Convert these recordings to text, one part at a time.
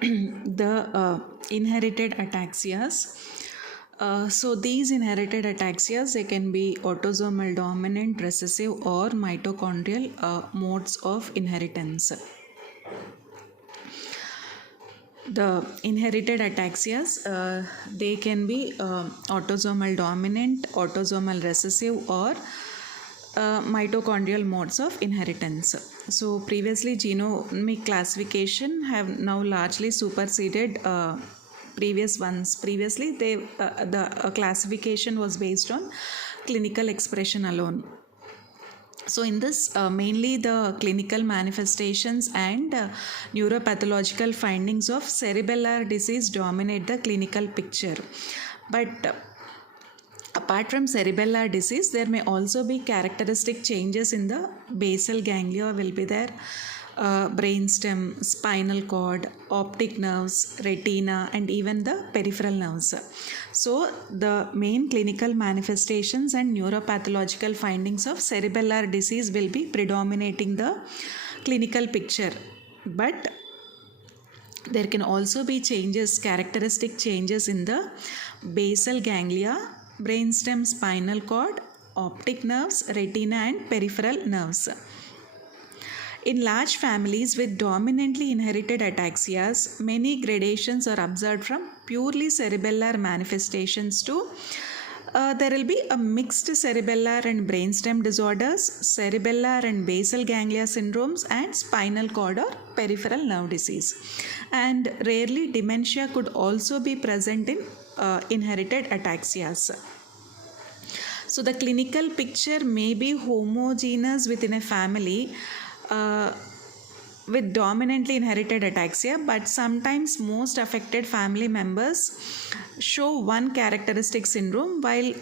the inherited ataxias. So these inherited ataxias, they can be autosomal dominant, recessive or mitochondrial modes of inheritance. The inherited ataxias, they can be autosomal dominant, autosomal recessive or mitochondrial modes of inheritance. So previously genomic classification have now largely superseded previous ones. Previously the classification was based on clinical expression alone. So in this, mainly the clinical manifestations and neuropathological findings of cerebellar disease dominate the clinical picture. But apart from cerebellar disease, there may also be characteristic changes in the basal ganglia will be there, brainstem, spinal cord, optic nerves, retina, and even the peripheral nerves. So the main clinical manifestations and neuropathological findings of cerebellar disease will be predominating the clinical picture. But there can also be changes, characteristic changes in the basal ganglia, brainstem, spinal cord, optic nerves, retina, and peripheral nerves. In large families with dominantly inherited ataxias, many gradations are observed from purely cerebellar manifestations to there will be a mixed cerebellar and brainstem disorders, cerebellar and basal ganglia syndromes, and spinal cord or peripheral nerve disease. And rarely dementia could also be present in inherited ataxias. So the clinical picture may be homogeneous within a family with dominantly inherited ataxia, but sometimes most affected family members show one characteristic syndrome, while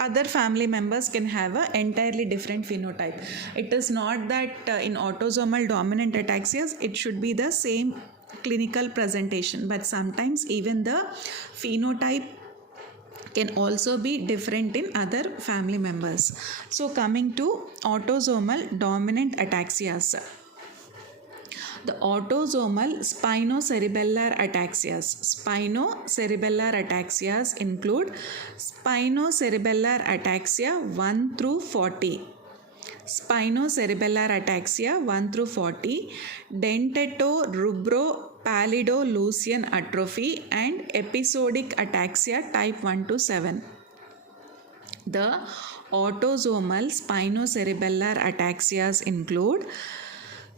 other family members can have an entirely different phenotype. It is not that in autosomal dominant ataxias it should be the same clinical presentation, but sometimes even the phenotype can also be different in other family members. So coming to autosomal dominant ataxias. The autosomal spinocerebellar ataxias. Spinocerebellar ataxias include spinocerebellar ataxia 1 through 40. Spinocerebellar ataxia 1 through 40, dentatorubropallidoluysian atrophy, and episodic ataxia type 1 to 7. The autosomal spinocerebellar ataxias include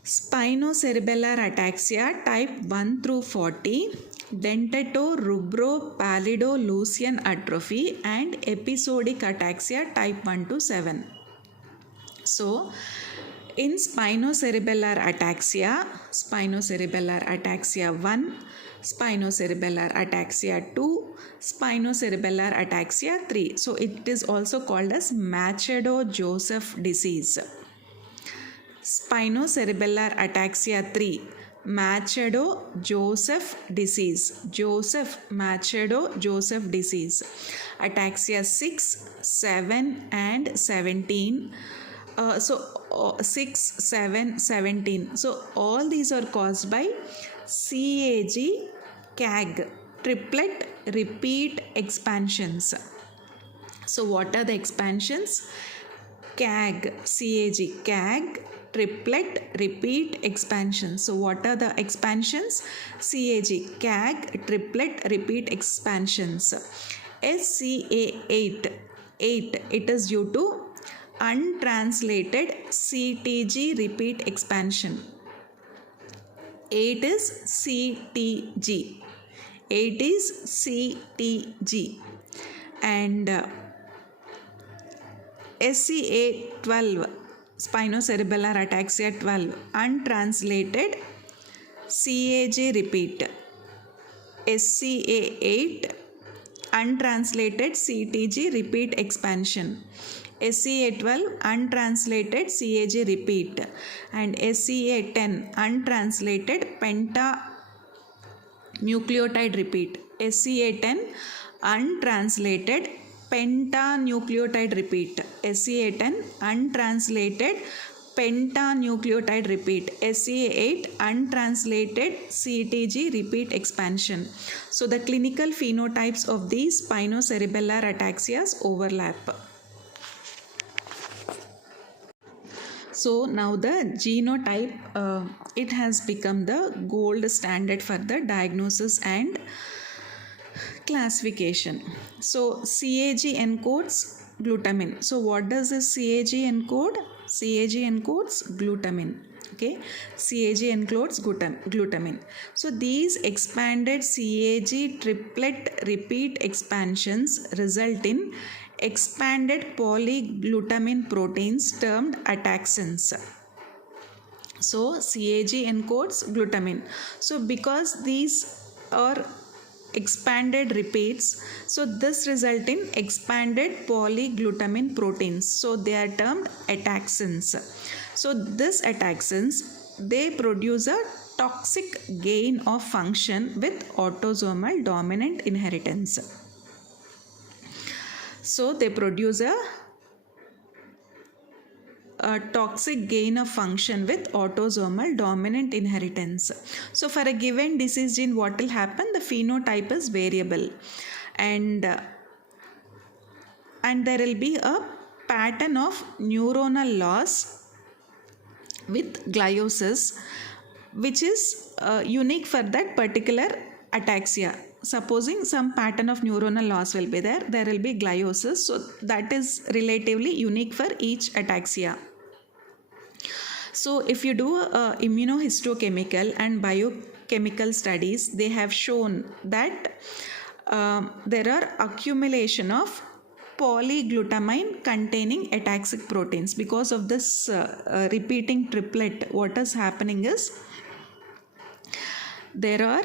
spinocerebellar ataxia type 1 through 40, dentatorubropallidoluysian atrophy, and episodic ataxia type 1 to 7. So, in spinocerebellar ataxia 1, spinocerebellar ataxia 2, spinocerebellar ataxia 3. So, it is also called as Machado-Joseph disease. Spinocerebellar ataxia 3, Machado-Joseph disease. Machado-Joseph disease. Ataxia 6, 7, and 17. 6, 7, 17. So all these are caused by CAG, triplet repeat expansions. So what are the expansions? CAG, triplet repeat expansions. So what are the expansions? CAG, triplet repeat expansions. SCA8, it is due to untranslated CTG repeat expansion. 8 is CTG. And SCA12, spinocerebellar ataxia 12, untranslated CAG repeat. SCA8, untranslated CTG repeat expansion. SCA12, untranslated CAG repeat, and SCA10, untranslated pentanucleotide repeat. SCA10, untranslated pentanucleotide repeat. SCA10, untranslated pentanucleotide repeat, SEA8 untranslated CTG repeat expansion. So the clinical phenotypes of these spinocerebellar ataxias overlap. So now the genotype, it has become the gold standard for the diagnosis and classification. So CAG encodes glutamine. So what does this CAG encode? CAG encodes glutamine. Okay, CAG encodes glutamine. So these expanded CAG triplet repeat expansions result in expanded polyglutamine proteins termed ataxins. So CAG encodes glutamine. So because these are expanded repeats, so this result in expanded polyglutamine proteins, so they are termed ataxins. So this ataxins, they produce a toxic gain of function with autosomal dominant inheritance. So they produce a toxic gain of function with autosomal dominant inheritance. So for a given disease gene, what will happen? The phenotype is variable, and there will be a pattern of neuronal loss with gliosis, which is unique for that particular ataxia. Supposing some pattern of neuronal loss will be there, there will be gliosis, so that is relatively unique for each ataxia. So if you do immunohistochemical and biochemical studies, they have shown that there are accumulation of polyglutamine containing ataxic proteins. Because of this repeating triplet, what is happening is there are,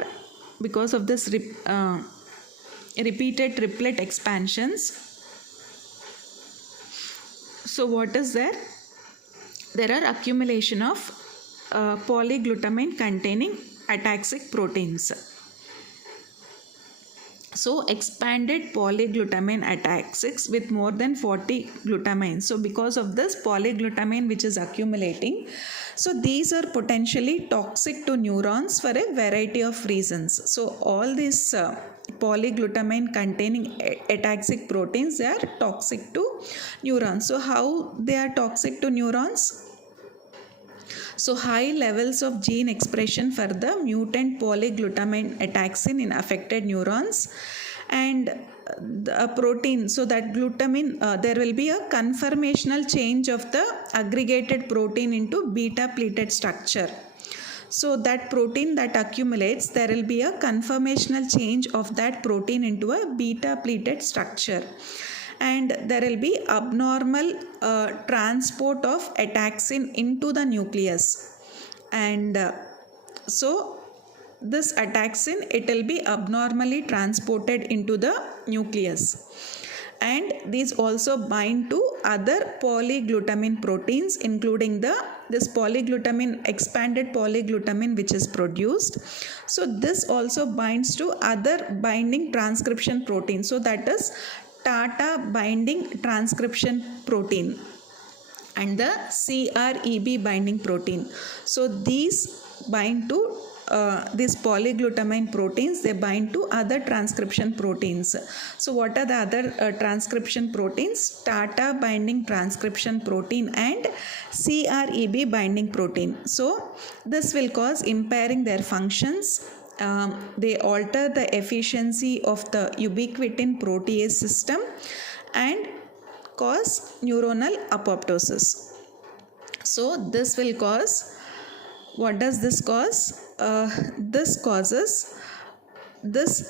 because of this repeated triplet expansions, so what is there? There are accumulation of polyglutamine containing ataxic proteins. So expanded polyglutamine ataxics with more than 40 glutamines. So because of this polyglutamine which is accumulating, so these are potentially toxic to neurons for a variety of reasons. So all these polyglutamine containing ataxic proteins, they are toxic to neurons. So how they are toxic to neurons? So high levels of gene expression for the mutant polyglutamine ataxin in affected neurons, and a protein, so that glutamine, there will be a conformational change of the aggregated protein into beta pleated structure. So that protein that accumulates, there will be a conformational change of that protein into a beta pleated structure, and there will be abnormal transport of ataxin into the nucleus, and so this ataxin, it will be abnormally transported into the nucleus, and these also bind to other polyglutamine proteins, including this polyglutamine, expanded polyglutamine which is produced. So this also binds to other binding transcription proteins, so that is Tata binding transcription protein and the CREB binding protein. So these bind to these polyglutamine proteins, they bind to other transcription proteins. So what are the other transcription proteins? Tata binding transcription protein and CREB binding protein. So this will cause impairing their functions. They alter the efficiency of the ubiquitin protease system and cause neuronal apoptosis. So this will cause, what does this cause? This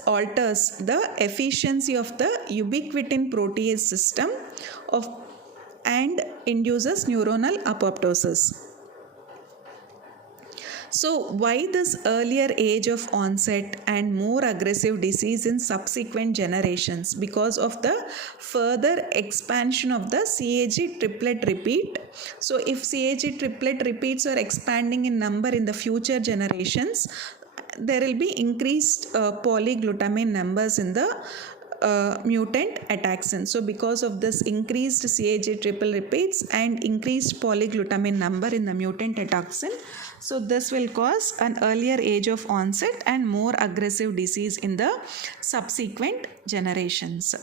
alters the efficiency of the ubiquitin protease system and induces neuronal apoptosis. So why this earlier age of onset and more aggressive disease in subsequent generations? Because of the further expansion of the CAG triplet repeat. So if CAG triplet repeats are expanding in number in the future generations, there will be increased polyglutamine numbers in the mutant ataxin. So because of this increased CAG triple repeats and increased polyglutamine number in the mutant ataxin, so this will cause an earlier age of onset and more aggressive disease in the subsequent generations.